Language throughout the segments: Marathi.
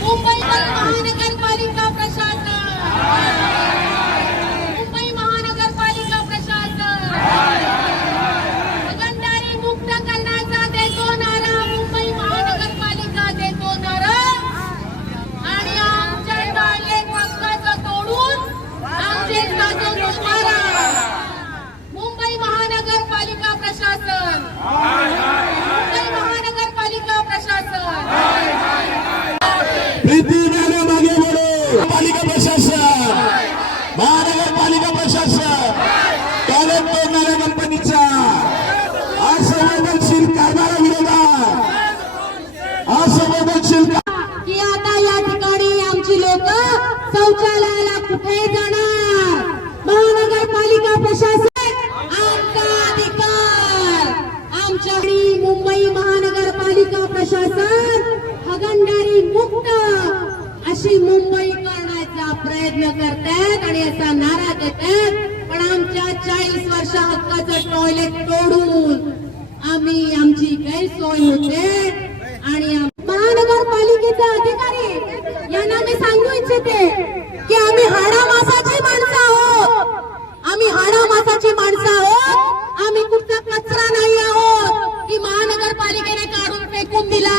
मुंबई महानगरपालिका प्रशासन मुंबई महानगरपालिका प्रशासन गंडारी मुक्त करण्याचा देतो नारा मुंबई महानगरपालिका देतो नारा आणि आमच्या टॉयलेट हक्काचं तोडून आमचे साधू मारा मुंबई महानगरपालिका प्रशासन मुंबई महानगरपालिका प्रशासन प्रीती मॅडम मागे बोलो पालिका प्रशासन. महानगरपालिका प्रशासन. टॉयलेट तोडणाऱ्या कंपनीचा असंवेदनशील कारभाराविरोधात असंवेदनशील की आता या ठिकाणी आमची लोक शौचालयाला कुठे जाणार? महानगरपालिका प्रशासन आमचा अधिकार. मुंबई महानगरपालिका प्रशासन हगंडारी मुक्त प्रयत्न करतात आणि असा नारा देतात. पण आमच्या चाळीस वर्ष हक्काचं टॉयलेट तोडून आम्ही आमची गैरसोय होते. आणि आम- महानगरपालिकेचे अधिकारी यांना मी सांगू इच्छिते की आम्ही हाडा मासाची माणसं आहोत आम्ही हाडा मासाची माणसं आहोत आम्ही कुठचा कचरा नाही आहोत की महानगरपालिकेने काढून फेकून दिला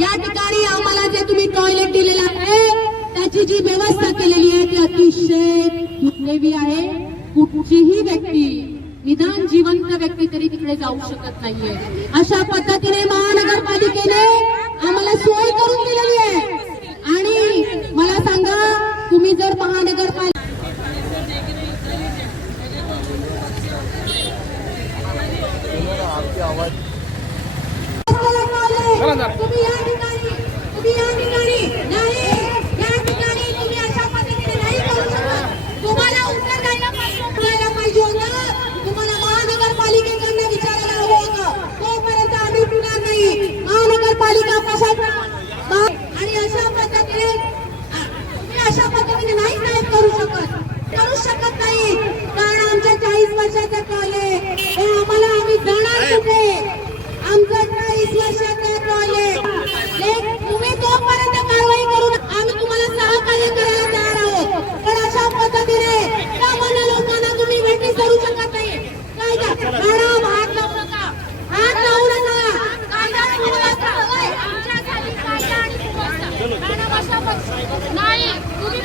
या ठिकाणी आम्हाला जे तुम्ही टॉयलेट दिलेलं आहे त्याची जी व्यवस्था केलेली आहे ती अतिशय दुर्दैवी आहे. कुठचीही व्यक्ती निदान जिवंत व्यक्ती तरी तिकडे जाऊ शकत नाहीये. अशा पद्धतीने महानगरपालिकेने आम्हाला सोय करून दिलेली आहे. आणि मला सांगा तुम्ही जर महानगरपालिका तुम्ही या ठिकाणी तुम्ही या ठिकाणी. वर्षाचं कॉलेज आम्हाला आम्ही जाणार कुठे? आमचं चाळीस तुम्ही तोपर्यंत कारवाई करून आम्ही तुम्हाला सहकार्य करायला तयार आहोत. पण अशा पद्धतीने सामान्य लोकांना तुम्ही भेटी करू शकत नाही. काय का? मॅडम हात लावू नका. हात लावू नका. नाही तुम्ही